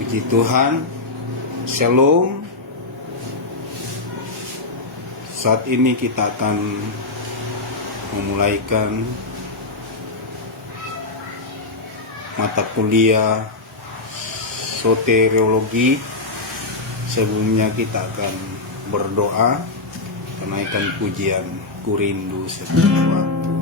Puji Tuhan, Shalom. Saat ini kita akan memulaikan mata kuliah soteriologi. Sebelumnya kita akan berdoa, menaikkan pujian Ku Rindu Setiap Waktu.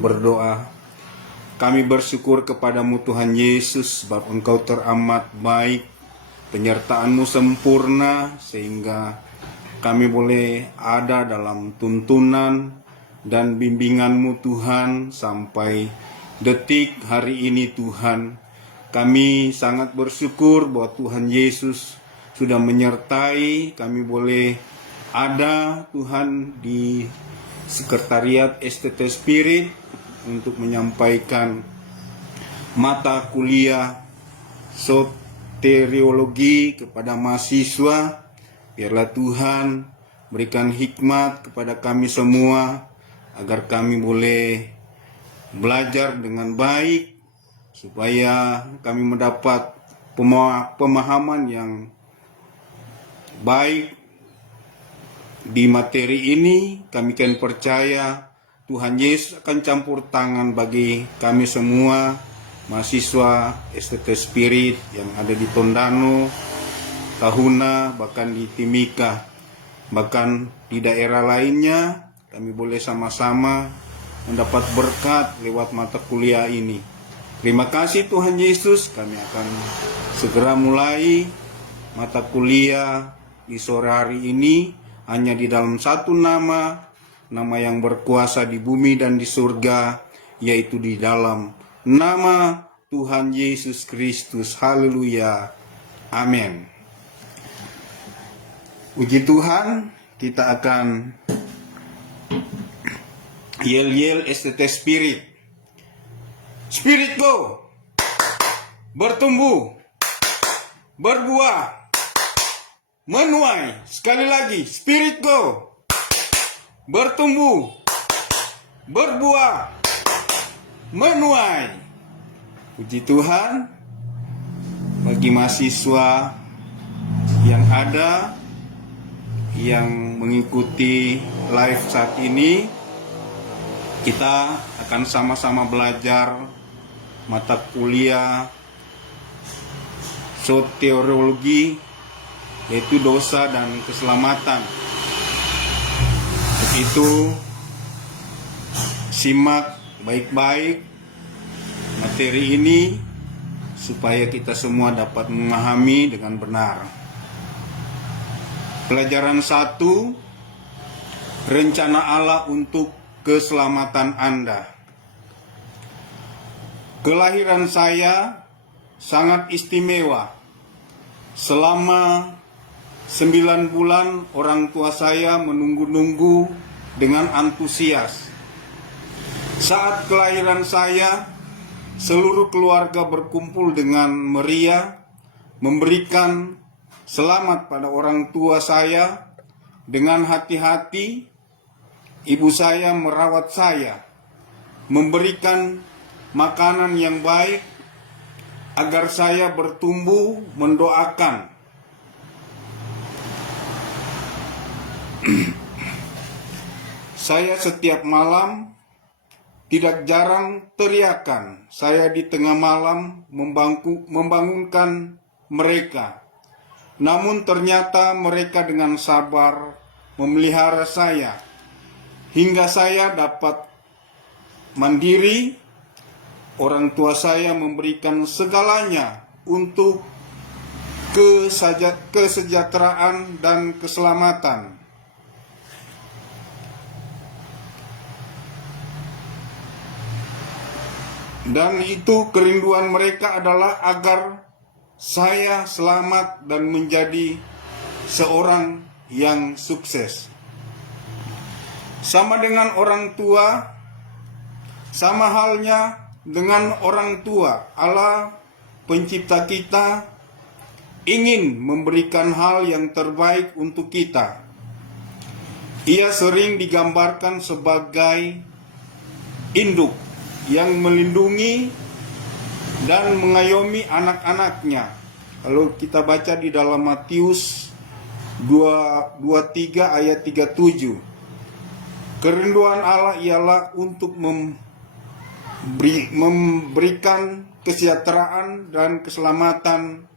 Berdoa. Kami bersyukur kepadamu Tuhan Yesus, sebab Engkau teramat baik, penyertaan-Mu sempurna, sehingga kami boleh ada dalam tuntunan dan bimbingan-Mu Tuhan sampai detik hari ini Tuhan. Kami sangat bersyukur bahwa Tuhan Yesus sudah menyertai kami boleh ada Tuhan di Sekretariat STT Spirit untuk menyampaikan mata kuliah soteriologi kepada mahasiswa. Biarlah Tuhan berikan hikmat kepada kami semua agar kami boleh belajar dengan baik supaya kami mendapat pemahaman yang baik di materi ini. Kami kan percaya Tuhan Yesus akan campur tangan bagi kami semua mahasiswa STT Spirit yang ada di Tondano, Tahuna, bahkan di Timika, bahkan di daerah lainnya. Kami boleh sama-sama mendapat berkat lewat mata kuliah ini. Terima kasih Tuhan Yesus. Kami akan segera mulai mata kuliah di sore hari ini, hanya di dalam satu nama yang berkuasa di bumi dan di surga, yaitu di dalam nama Tuhan Yesus Kristus. Haleluya. Amin. Puji Tuhan, kita akan yel-yel STT Spirit. Spirit go! Bertumbuh, berbuah, menuai. Sekali lagi, Spirit go! Bertumbuh, berbuah, menuai. Puji Tuhan, bagi mahasiswa yang ada, yang mengikuti live saat ini, kita akan sama-sama belajar mata kuliah soteriologi, yaitu dosa dan keselamatan. Untuk itu, simak baik-baik materi ini supaya kita semua dapat memahami dengan benar. Pelajaran 1, rencana Allah untuk keselamatan Anda. Kelahiran saya sangat istimewa. Selama 9 bulan orang tua saya menunggu-nunggu dengan antusias. Saat kelahiran saya, seluruh keluarga berkumpul dengan meriah, memberikan selamat pada orang tua saya. Dengan hati-hati, ibu saya merawat saya, memberikan makanan yang baik agar saya bertumbuh, mendoakan. Saya setiap malam tidak jarang teriakan. Saya di tengah malam membangunkan mereka. Namun ternyata mereka dengan sabar memelihara saya hingga saya dapat mandiri. Orang tua saya memberikan segalanya untuk kesejahteraan dan keselamatan. Dan itu kerinduan mereka adalah agar saya selamat dan menjadi seorang yang sukses. Sama dengan orang tua, sama halnya dengan orang tua, Allah pencipta kita ingin memberikan hal yang terbaik untuk kita. Ia sering digambarkan sebagai induk yang melindungi dan mengayomi anak-anaknya. Kalau kita baca di dalam Matius 23 ayat 37, kerinduan Allah ialah untuk memberikan kesejahteraan dan keselamatan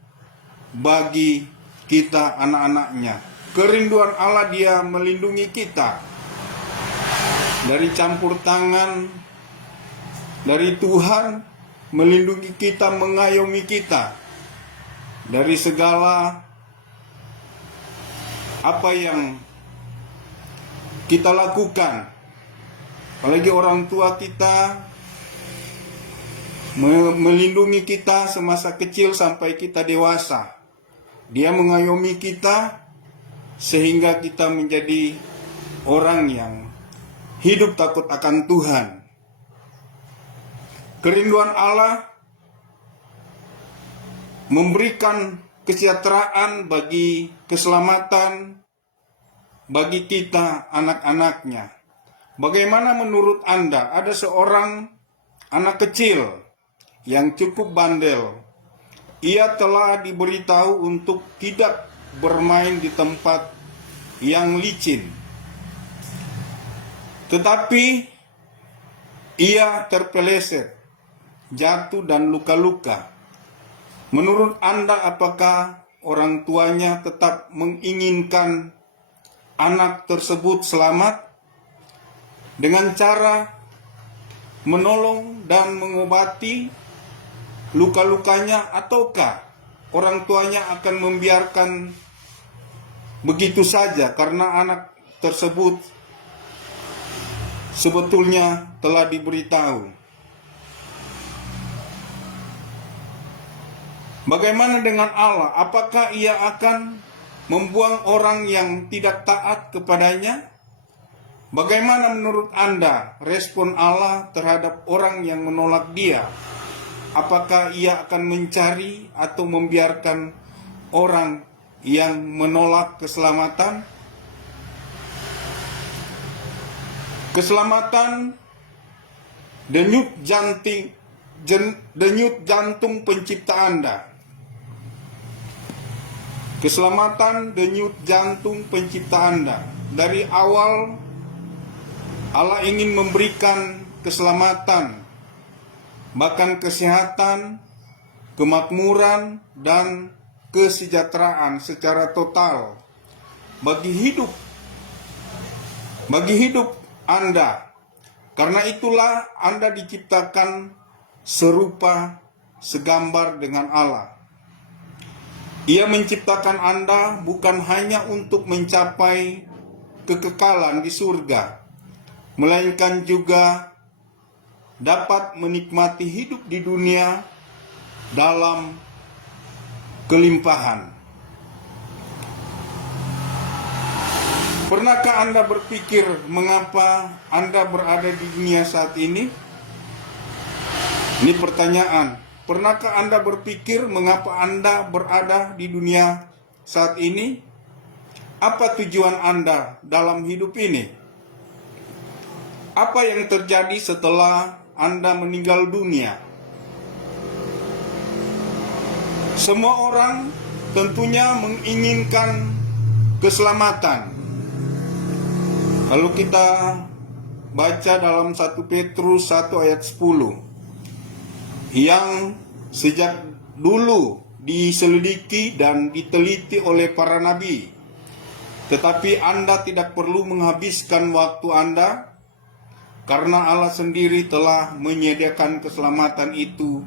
bagi kita anak-anaknya. Kerinduan Allah, Dia melindungi kita dari campur tangan dari Tuhan, melindungi kita, mengayomi kita dari segala apa yang kita lakukan. Apalagi orang tua kita melindungi kita semasa kecil sampai kita dewasa. Dia mengayomi kita sehingga kita menjadi orang yang hidup takut akan Tuhan. Kerinduan Allah memberikan kesejahteraan bagi keselamatan bagi kita anak-anaknya. Bagaimana menurut Anda? Ada seorang anak kecil yang cukup bandel. Ia telah diberitahu untuk tidak bermain di tempat yang licin. Tetapi ia terpeleset, jatuh dan luka-luka. Menurut Anda, apakah orang tuanya tetap menginginkan anak tersebut selamat dengan cara menolong dan mengobati luka-lukanya, ataukah orang tuanya akan membiarkan begitu saja karena anak tersebut sebetulnya telah diberitahu? Bagaimana dengan Allah? Apakah ia akan membuang orang yang tidak taat kepadanya? Bagaimana menurut Anda respon Allah terhadap orang yang menolak Dia? Apakah ia akan mencari atau membiarkan orang yang menolak keselamatan? Keselamatan denyut jantung pencipta Anda. Keselamatan denyut jantung pencipta Anda. Dari awal Allah ingin memberikan keselamatan, bahkan kesehatan, kemakmuran, dan kesejahteraan secara total bagi hidup Anda. Karena itulah Anda diciptakan serupa segambar dengan Allah. Ia menciptakan Anda bukan hanya untuk mencapai kekekalan di surga, melainkan juga dapat menikmati hidup di dunia dalam kelimpahan. Pernahkah Anda berpikir mengapa Anda berada di dunia saat ini? Ini pertanyaan. Pernahkah Anda berpikir mengapa Anda berada di dunia saat ini? Apa tujuan Anda dalam hidup ini? Apa yang terjadi setelah Anda meninggal dunia? Semua orang tentunya menginginkan keselamatan. Kalau kita baca dalam 1 Petrus 1 ayat 10, yang sejak dulu diselidiki dan diteliti oleh para nabi, tetapi Anda tidak perlu menghabiskan waktu Anda, karena Allah sendiri telah menyediakan keselamatan itu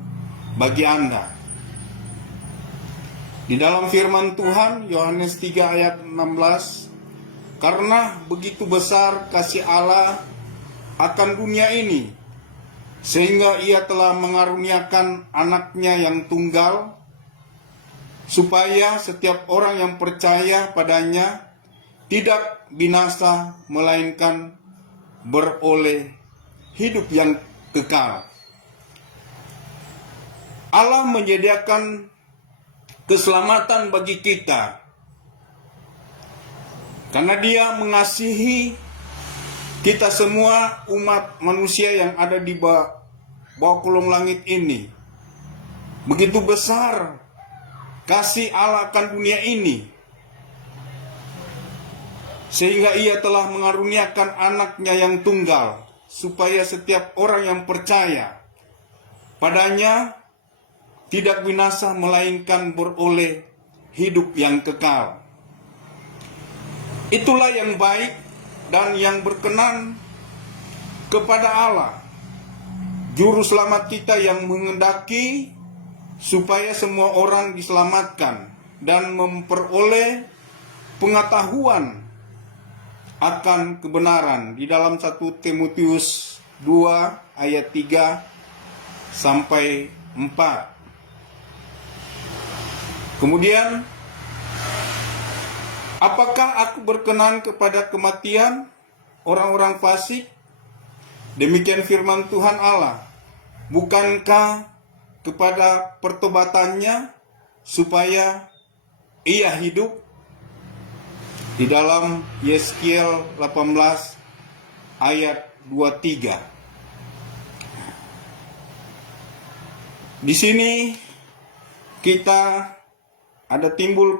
bagi Anda. Di dalam firman Tuhan, Yohanes 3 ayat 16, karena begitu besar kasih Allah akan dunia ini, sehingga ia telah mengaruniakan anaknya yang tunggal, supaya setiap orang yang percaya padanya tidak binasa, melainkan beroleh hidup yang kekal. Allah menyediakan keselamatan bagi kita karena Dia mengasihi kita semua umat manusia yang ada di bawah kolong langit ini. Begitu besar kasih Allah akan dunia ini, sehingga Ia telah mengaruniakan anaknya yang tunggal, supaya setiap orang yang percaya padanya tidak binasa, melainkan beroleh hidup yang kekal. Itulah yang baik dan yang berkenan kepada Allah, Juru Selamat kita, yang menghendaki supaya semua orang diselamatkan dan memperoleh pengetahuan akan kebenaran. Di dalam 1 Timotius 2 ayat 3 sampai 4. Kemudian, apakah aku berkenan kepada kematian orang-orang fasik? Demikian firman Tuhan Allah. Bukankah kepada pertobatannya supaya ia hidup? Di dalam Yeskiel 18 ayat 23. Di sini kita ada timbul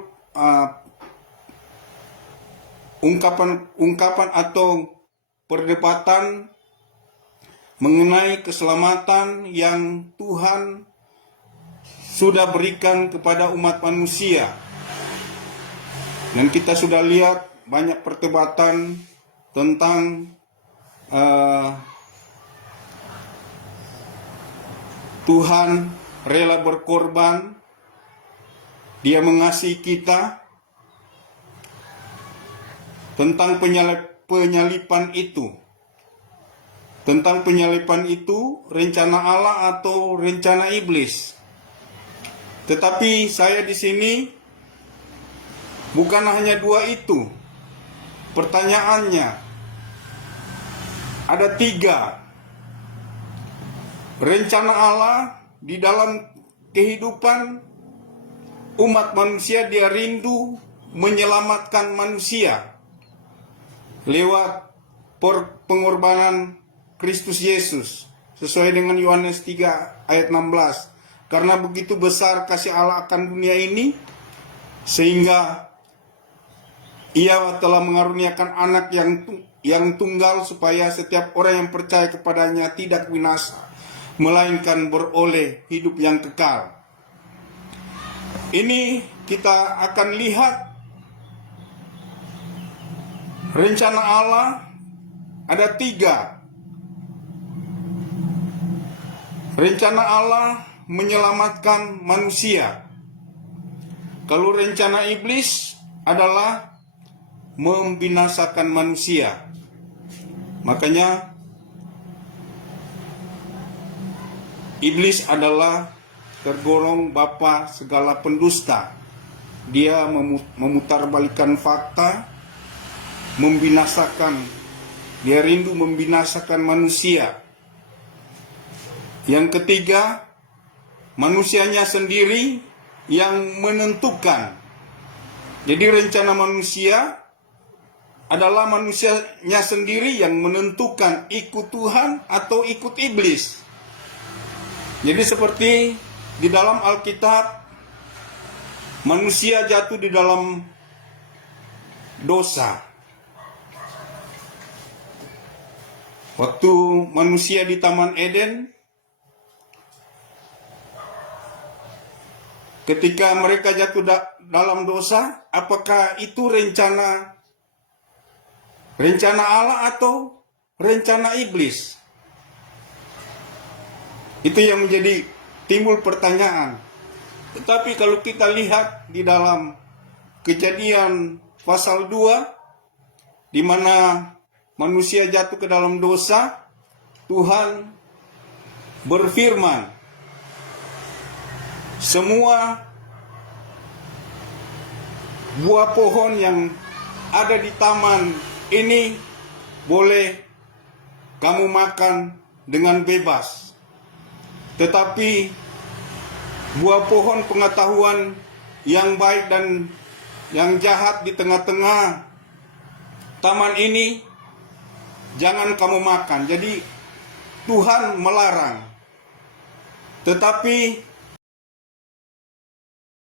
ungkapan atau perdebatan mengenai keselamatan yang Tuhan sudah berikan kepada umat manusia. Dan kita sudah lihat banyak perdebatan tentang Tuhan rela berkorban, Dia mengasihi kita, tentang penyalipan itu. Tentang penyalipan itu, rencana Allah atau rencana iblis. Tetapi saya di sini bukan hanya dua itu. Pertanyaannya ada tiga. Rencana Allah di dalam kehidupan umat manusia, Dia rindu menyelamatkan manusia lewat pengorbanan Kristus Yesus sesuai dengan Yohanes 3 ayat 16. Karena begitu besar kasih Allah akan dunia ini sehingga Ia telah mengaruniakan anak yang tunggal supaya setiap orang yang percaya kepadanya tidak binasa melainkan beroleh hidup yang kekal. Ini kita akan lihat rencana Allah ada tiga. Rencana Allah menyelamatkan manusia. Kalau rencana iblis adalah membinasakan manusia. Makanya iblis adalah tergolong bapa segala pendusta. Dia memutarbalikkan fakta, membinasakan. Dia rindu membinasakan manusia. Yang ketiga, manusianya sendiri yang menentukan. Jadi rencana manusia adalah manusianya sendiri yang menentukan ikut Tuhan atau ikut iblis. Jadi seperti di dalam Alkitab, manusia jatuh di dalam dosa. Waktu manusia di Taman Eden, ketika mereka jatuh dalam dosa, apakah itu rencana Allah atau rencana iblis? Itu yang menjadi timbul pertanyaan. Tetapi kalau kita lihat di dalam Kejadian pasal 2, di mana manusia jatuh ke dalam dosa, Tuhan berfirman, semua buah pohon yang ada di taman ini boleh kamu makan dengan bebas. Tetapi buah pohon pengetahuan yang baik dan yang jahat di tengah-tengah taman ini jangan kamu makan. Jadi Tuhan melarang. Tetapi